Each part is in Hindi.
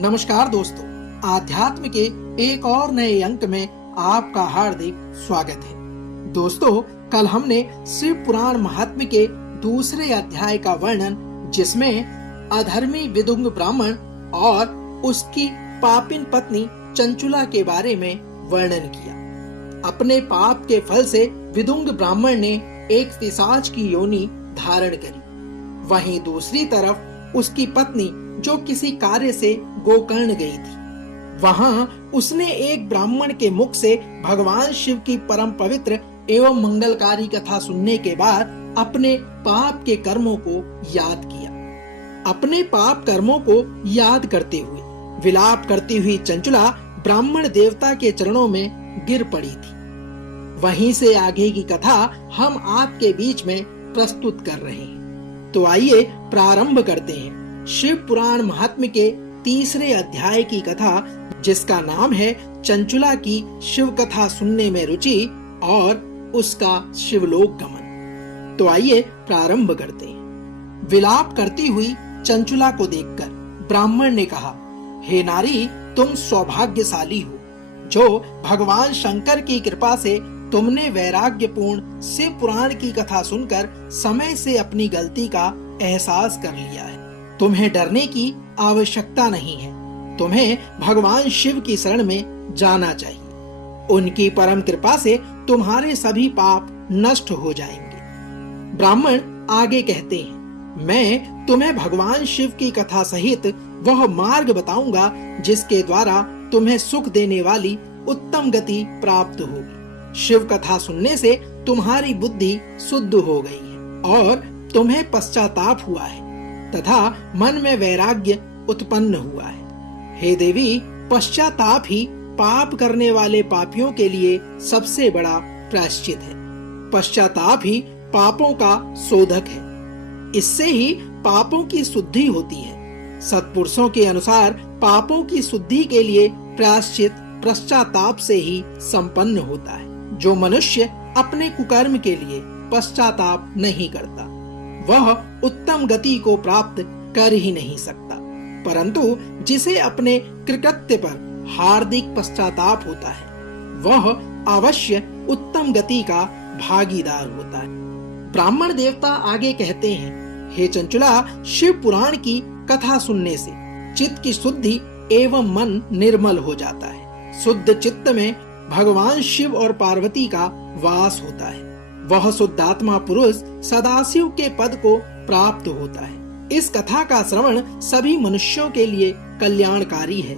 नमस्कार दोस्तों, आध्यात्म के एक और नए अंक में आपका हार्दिक स्वागत है। दोस्तों, कल हमने शिव पुराण महात्म्य के दूसरे अध्याय का वर्णन, जिसमें अधर्मी विदुंग ब्राह्मण और उसकी पापिन पत्नी चंचुला के बारे में वर्णन किया। अपने पाप के फल से विदुंग ब्राह्मण ने एक पिशाच की योनि धारण करी। वहीं दूसरी तरफ उसकी पत्नी, जो किसी कार्य से गोकर्ण गई थी, वहां उसने एक ब्राह्मण के मुख से भगवान शिव की परम पवित्र एवं मंगलकारी कथा सुनने के बाद अपने पाप के कर्मों को याद किया। अपने पाप कर्मों को याद करते हुए विलाप करती हुई चंचुला ब्राह्मण देवता के चरणों में गिर पड़ी थी। वहीं से आगे की कथा हम आपके बीच में प्रस्तुत कर रहे हैं। तो आइए प्रारंभ करते हैं शिव पुराण महात्म्य के तीसरे अध्याय की कथा, जिसका नाम है चंचुला की शिव कथा सुनने में रुचि और उसका शिवलोक गमन। तो आइए प्रारंभ करते हैं। विलाप करती हुई चंचुला को देखकर ब्राह्मण ने कहा, हे नारी, तुम सौभाग्यशाली हो, जो भगवान शंकर की कृपा से तुमने वैराग्यपूर्ण शिव पुराण की कथा सुनकर समय से अपनी गलती का एहसास कर लिया है। तुम्हें डरने की आवश्यकता नहीं है। तुम्हें भगवान शिव की शरण में जाना चाहिए। उनकी परम कृपा से तुम्हारे सभी पाप नष्ट हो जाएंगे। ब्राह्मण आगे कहते हैं, मैं तुम्हें भगवान शिव की कथा सहित वह मार्ग बताऊंगा जिसके द्वारा तुम्हें सुख देने वाली उत्तम गति प्राप्त होगी। शिव कथा सुनने से तुम्हारी बुद्धि शुद्ध हो गई है और तुम्हें पश्चाताप हुआ है तथा मन में वैराग्य उत्पन्न हुआ है। हे देवी, पश्चाताप ही पाप करने वाले पापियों के लिए सबसे बड़ा प्रायश्चित है। पश्चाताप ही पापों का शोधक है। इससे ही पापों की शुद्धि होती है। सत्पुरुषों के अनुसार पापों की शुद्धि के लिए प्रायश्चित पश्चाताप से ही संपन्न होता है। जो मनुष्य अपने कुकर्म के लिए पश्चाताप नहीं करता, वह उत्तम गति को प्राप्त कर ही नहीं सकता। परंतु जिसे अपने कृत्य पर हार्दिक पश्चाताप होता है, वह अवश्य उत्तम गति का भागीदार होता है। ब्राह्मण देवता आगे कहते हैं, हे चंचुला, शिव पुराण की कथा सुनने से चित्त की शुद्धि एवं मन निर्मल हो जाता है। शुद्ध चित्त में भगवान शिव और पार्वती का वास होता है। वह शुद्धात्मा पुरुष सदाशिव के पद को प्राप्त होता है। इस कथा का श्रवण सभी मनुष्यों के लिए कल्याणकारी है,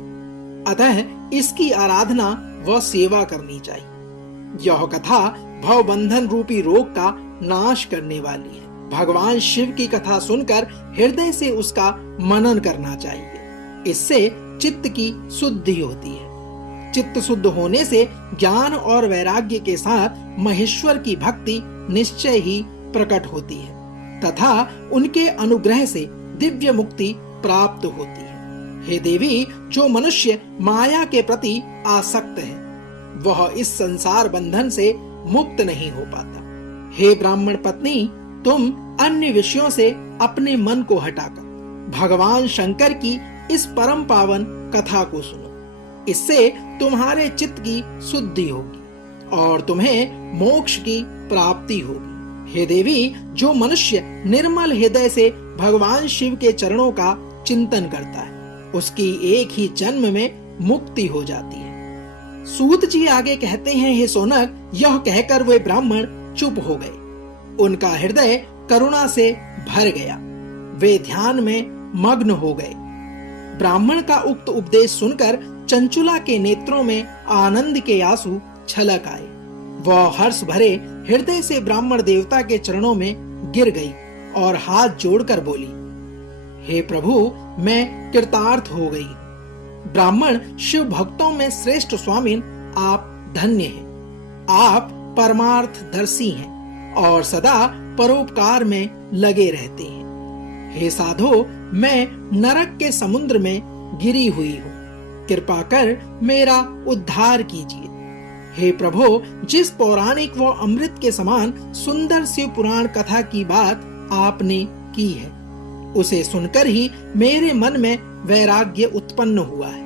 अतः इसकी आराधना व सेवा करनी चाहिए। यह कथा भव बंधन रूपी रोग का नाश करने वाली है। भगवान शिव की कथा सुनकर हृदय से उसका मनन करना चाहिए। इससे चित्त की शुद्धि होती है। चित्त शुद्ध होने से ज्ञान और वैराग्य के साथ महेश्वर की भक्ति निश्चय ही प्रकट होती है तथा उनके अनुग्रह से दिव्य मुक्ति प्राप्त होती है। हे देवी, जो मनुष्य माया के प्रति आसक्त है, वह इस संसार बंधन से मुक्त नहीं हो पाता। हे ब्राह्मण पत्नी, तुम अन्य विषयों से अपने मन को हटाकर भगवान शंकर की इस परम पावन कथा को सुनो। इससे तुम्हारे चित्त की शुद्धि होगी और तुम्हें मोक्ष की प्राप्ति होगी। हे देवी, जो मनुष्य निर्मल हृदय से भगवान शिव के चरणों का चिंतन करता है, उसकी एक ही जन्म में मुक्ति हो जाती है। सूत जी आगे कहते हैं, हे सोनक, यह कहकर वे ब्राह्मण चुप हो गए। उनका हृदय करुणा से भर गया। वे ध्यान में मग्न हो गए। ब्राह्मण का उक्त उपदेश सुनकर चंचुला के नेत्रों में आनंद के आंसू छलक आए। वह हर्ष भरे हृदय से ब्राह्मण देवता के चरणों में गिर गई और हाथ जोड़कर बोली, हे प्रभु, मैं कृतार्थ हो गई। ब्राह्मण शिव भक्तों में श्रेष्ठ स्वामिन, आप धन्य हैं। आप परमार्थदर्शी हैं और सदा परोपकार में लगे रहते हैं। हे साधो, मैं नरक के समुद्र में गिरी हुई हूँ। कृपा कर मेरा उद्धार कीजिए। हे प्रभु, जिस पौराणिक व अमृत के समान सुंदर शिव पुराण कथा की बात आपने की है, उसे सुनकर ही मेरे मन में वैराग्य उत्पन्न हुआ है।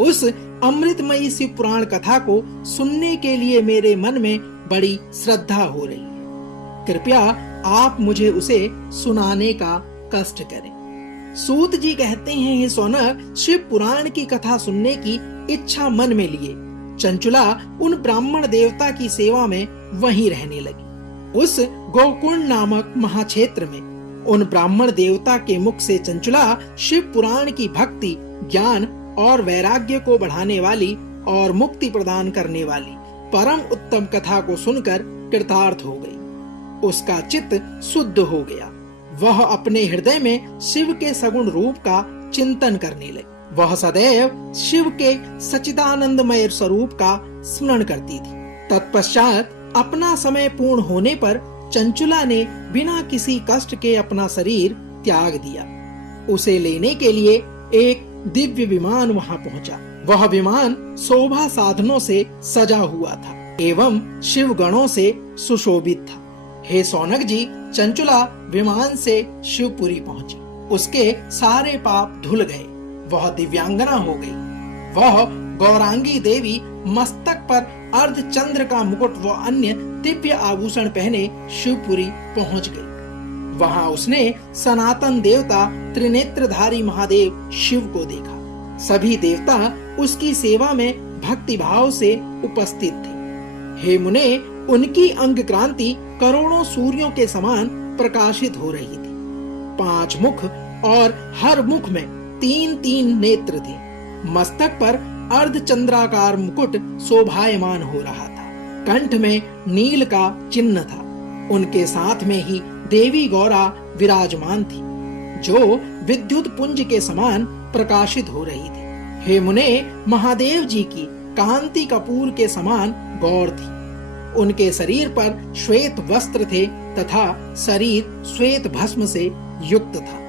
उस अमृतमयी शिव पुराण कथा को सुनने के लिए मेरे मन में बड़ी श्रद्धा हो रही है। कृपया आप मुझे उसे सुनाने का कष्ट करें। सूत जी कहते हैं, हे सौनक, शिव पुराण की कथा सुनने की इच्छा मन में लिए चंचुला उन ब्राह्मण देवता की सेवा में वहीं रहने लगी। उस गोकुंड नामक महाक्षेत्र में उन ब्राह्मण देवता के मुख से चंचुला शिव पुराण की भक्ति, ज्ञान और वैराग्य को बढ़ाने वाली और मुक्ति प्रदान करने वाली परम उत्तम कथा को सुनकर कृतार्थ हो गई। उसका चित्त शुद्ध हो गया। वह अपने हृदय में शिव के सगुण रूप का चिंतन करने लगी। वह सदैव शिव के सच्चिदानंदमय स्वरूप का स्मरण करती थी। तत्पश्चात अपना समय पूर्ण होने पर चंचुला ने बिना किसी कष्ट के अपना शरीर त्याग दिया। उसे लेने के लिए एक दिव्य विमान वहां पहुंचा। वह विमान शोभा साधनों से सजा हुआ था एवं शिव गणों से सुशोभित था। हे सौनक जी, चंचुला विमान से शिवपुरी पहुंची। उसके सारे पाप धुल गए। वह दिव्यांगना हो गई। वह गौरांगी देवी मस्तक पर अर्ध चंद्र का मुकुट व अन्य दिव्य आभूषण पहने शिवपुरी पहुंच गई। वहां उसने सनातन देवता त्रिनेत्रधारी महादेव शिव को देखा। सभी देवता उसकी सेवा में भक्ति भाव से उपस्थित थे। हे मुने, उनकी अंग क्रांति करोड़ों सूर्यों के समान प्रकाशित हो रही थी। 5 मुख और हर मुख में 3-3 नेत्र थे। मस्तक पर अर्धचंद्राकार मुकुट शोभायमान हो रहा था। कंठ में नील का चिन्ह था। उनके साथ में ही देवी गौरा विराजमान थी, जो विद्युत पुंज के समान प्रकाशित हो रही थी। हे मुने, महादेव जी की कांति कपूर के समान गौर थी। उनके शरीर पर श्वेत वस्त्र थे तथा शरीर श्वेत भस्म से युक्त था।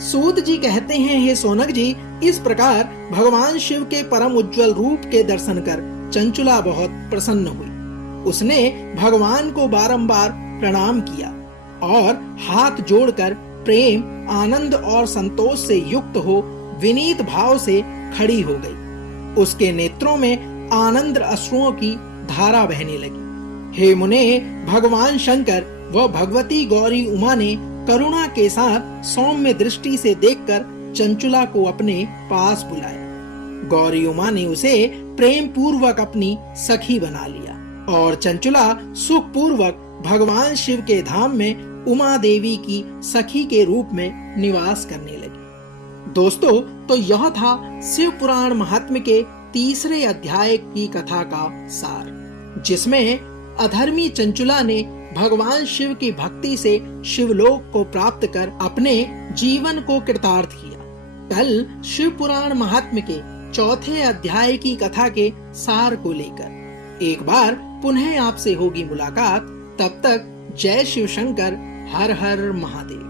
सूत जी कहते हैं, हे सौनक जी, इस प्रकार भगवान शिव के परम उज्जवल रूप के दर्शन कर चंचुला बहुत प्रसन्न हुई। उसने भगवान को बारंबार प्रणाम किया और हाथ जोड़कर प्रेम, आनंद और संतोष से युक्त हो विनीत भाव से खड़ी हो गई। उसके नेत्रों में आनंद अश्रुओं की धारा बहने लगी। हे मुने, भगवान शंकर व भगवती गौरी उमा ने करुणा के साथ सौम्य दृष्टि से देखकर चंचुला को अपने पास बुलाया। गौरी उमा ने उसे प्रेम पूर्वक अपनी सखी बना लिया और चंचुला सुख पूर्वक भगवान शिव के धाम में उमा देवी की सखी के रूप में निवास करने लगी। दोस्तों, तो यह था शिव पुराण महात्म्य के 3रे अध्याय की कथा का सार, जिसमें अधर्मी चंचुला ने भगवान शिव की भक्ति से शिवलोक को प्राप्त कर अपने जीवन को कृतार्थ किया। कल शिव पुराण महात्म्य के 4थे अध्याय की कथा के सार को लेकर एक बार पुनः आपसे होगी मुलाकात। तब तक जय शिव शंकर, हर हर महादेव।